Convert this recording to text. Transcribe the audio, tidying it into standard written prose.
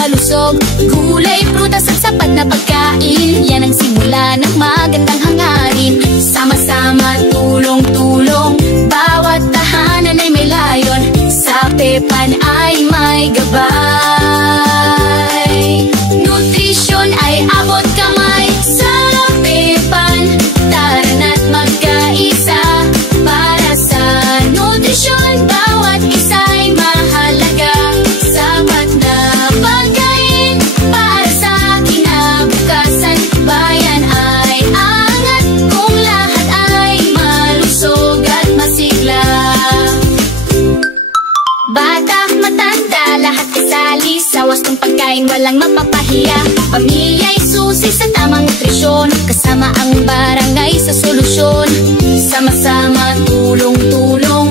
malusog. Gulay, prutas at sapat na pagkain, yan ang simula ng magandang hangarin. Sama-sama, tulong-tulong, bawat tahanan ay may layon. Sa Pepan ay may gabay. Nutrisyon ay abot kamay sa Pepan. Tara na't magkaisa para sa nutrisyon. Bawat isa'y mahalaga. Sapat na pagkain para sa kinabukasan. Bayan ay angat kung lahat ay malusog at masigla. Bata, matanda, lahat kasali sa wastong pagkain, walang mapapahiya. Pamilya'y susi sa tamang nutrisyon, kasama ang barangay sa solusyon. Sama-sama, tulong-tulong,